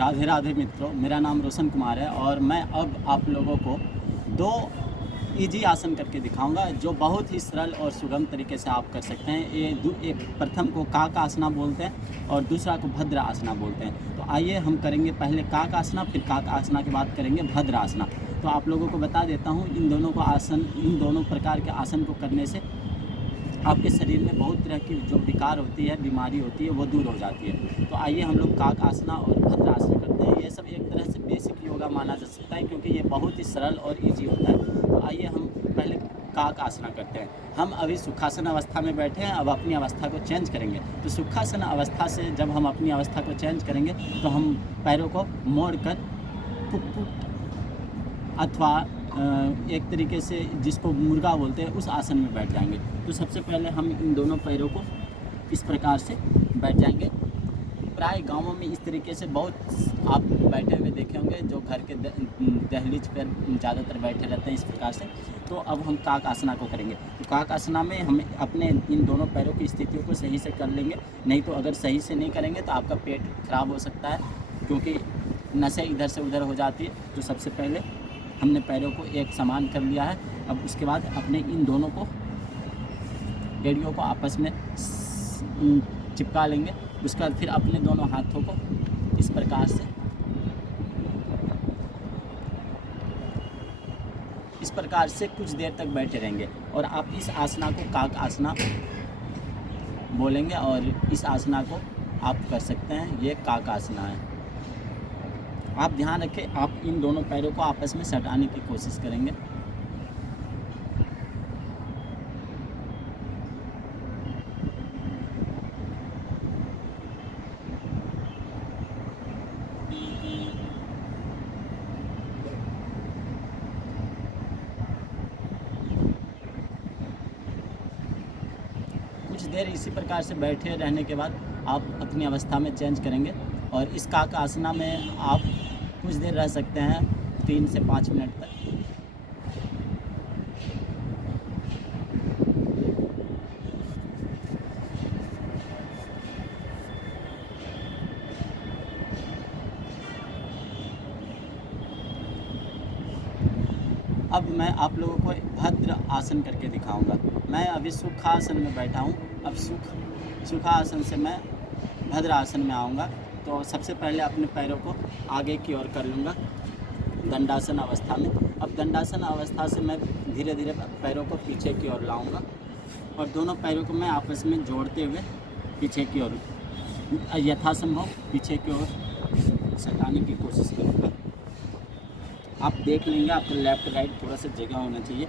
राधे राधे मित्रों, मेरा नाम रोशन कुमार है और मैं अब आप लोगों को दो इजी आसन करके दिखाऊंगा जो बहुत ही सरल और सुगम तरीके से आप कर सकते हैं। ये प्रथम को काक आसना बोलते हैं और दूसरा को भद्र आसना बोलते हैं। तो आइए हम करेंगे पहले काक आसना, फिर काक आसना के बाद करेंगे भद्र आसना। तो आप लोगों को बता देता हूँ, इन दोनों प्रकार के आसन को करने से आपके शरीर में बहुत तरह की जो विकार होती है, बीमारी होती है, वो दूर हो जाती है। तो आइए हम लोग काक आसना और भद्र आसना करते हैं। ये सब एक तरह से बेसिक योगा माना जा सकता है क्योंकि ये बहुत ही सरल और इजी होता है। तो आइए हम पहले काक आसना करते हैं। हम अभी सुखासन अवस्था में बैठे हैं, अब अपनी अवस्था को चेंज करेंगे। तो सुखासन अवस्था से जब हम अपनी अवस्था को चेंज करेंगे तो हम पैरों को मोड़ कर पुट अथवा एक तरीके से जिसको मुर्गा बोलते हैं उस आसन में बैठ जाएंगे। तो सबसे पहले हम इन दोनों पैरों को इस प्रकार से बैठ जाएंगे। प्राय गांवों में इस तरीके से बहुत आप बैठे हुए देखे होंगे, जो घर के दहलीज पर ज़्यादातर बैठे रहते हैं इस प्रकार से। तो अब हम काक आसना को करेंगे। तो काक आसना में हम अपने इन दोनों पैरों की स्थितियों को सही से कर लेंगे। नहीं तो अगर सही से नहीं करेंगे तो आपका पेट खराब हो सकता है क्योंकि नसें इधर से उधर हो जाती है। तो सबसे पहले हमने पैरों को एक समान कर लिया है। अब उसके बाद अपने इन दोनों को एड़ियों को आपस में चिपका लेंगे। उसके बाद फिर अपने दोनों हाथों को इस प्रकार से कुछ देर तक बैठे रहेंगे और आप इस आसना को काक आसना बोलेंगे और इस आसना को आप कर सकते हैं। ये काक आसना है। आप ध्यान रखें, आप इन दोनों पैरों को आपस में सटाने की कोशिश करेंगे। कुछ देर इसी प्रकार से बैठे रहने के बाद आप अपनी अवस्था में चेंज करेंगे और इस काक आसना में आप कुछ देर रह सकते हैं, 3 से 5 मिनट तक। अब मैं आप लोगों को भद्र आसन करके दिखाऊंगा। मैं अभी सुखासन में बैठा हूँ। अब सुखासन से मैं भद्र आसन में आऊँगा। तो सबसे पहले अपने पैरों को आगे की ओर कर लूँगा दंडासन अवस्था में। अब दंडासन अवस्था से मैं धीरे धीरे पैरों को पीछे की ओर लाऊँगा और दोनों पैरों को मैं आपस में जोड़ते हुए पीछे की ओर यथासंभव पीछे की ओर सटाने की कोशिश करूँगा। आप देख लेंगे, आपको लेफ़्ट राइट थोड़ा सा जगह होना चाहिए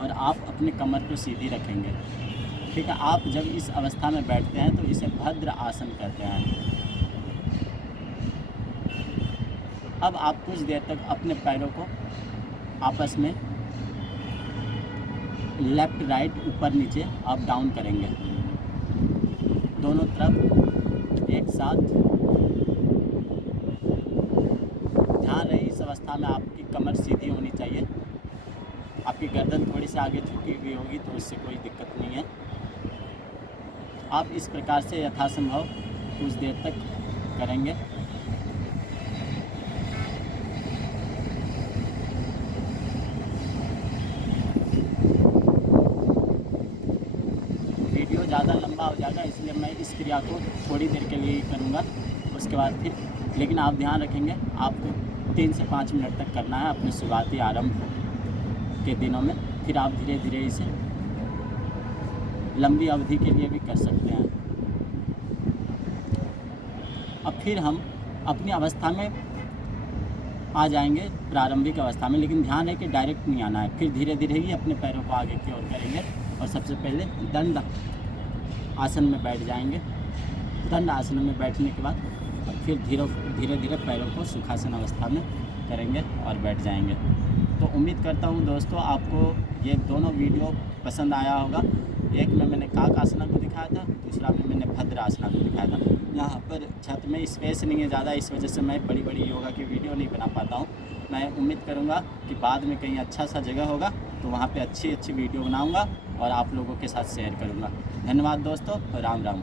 और आप अपने कमर को सीधी रखेंगे। ठीक है। आप जब इस अवस्था में बैठते हैं तो इसे भद्र आसन कहते हैं। अब आप कुछ देर तक अपने पैरों को आपस में लेफ़्ट राइट ऊपर नीचे अप डाउन करेंगे, दोनों तरफ एक साथ। ध्यान रहे इस अवस्था में आपकी कमर सीधी होनी चाहिए। आपकी गर्दन थोड़ी सी आगे झुकी हुई होगी तो इससे कोई दिक्कत नहीं है। आप इस प्रकार से यथासंभव कुछ देर तक करेंगे। वीडियो ज़्यादा लंबा हो जाएगा इसलिए मैं इस क्रिया को थोड़ी देर के लिए ही करूँगा। उसके बाद फिर लेकिन आप ध्यान रखेंगे, आपको 3 से 5 मिनट तक करना है अपने शुरुआती आरंभ के दिनों में। फिर आप धीरे धीरे इसे लंबी अवधि के लिए भी कर सकते हैं। अब फिर हम अपनी अवस्था में आ जाएंगे, प्रारंभिक अवस्था में, लेकिन ध्यान है कि डायरेक्ट नहीं आना है। फिर धीरे धीरे ही अपने पैरों को आगे की ओर करेंगे और सबसे पहले दंड आसन में बैठ जाएंगे। दंड आसन में बैठने के बाद फिर धीरे धीरे पैरों को सुखासन अवस्था में करेंगे और बैठ जाएंगे। तो उम्मीद करता हूँ दोस्तों आपको ये दोनों वीडियो पसंद आया होगा। एक में मैंने काक आसना को दिखाया था, दूसरा में मैंने भद्र आसना को दिखाया था। यहाँ पर छत में स्पेस नहीं है ज़्यादा, इस वजह से मैं बड़ी बड़ी योगा की वीडियो नहीं बना पाता हूँ। मैं उम्मीद करूँगा कि बाद में कहीं अच्छा सा जगह होगा तो वहाँ पे अच्छी वीडियो बनाऊँगा और आप लोगों के साथ शेयर करूँगा। धन्यवाद दोस्तों, राम राम।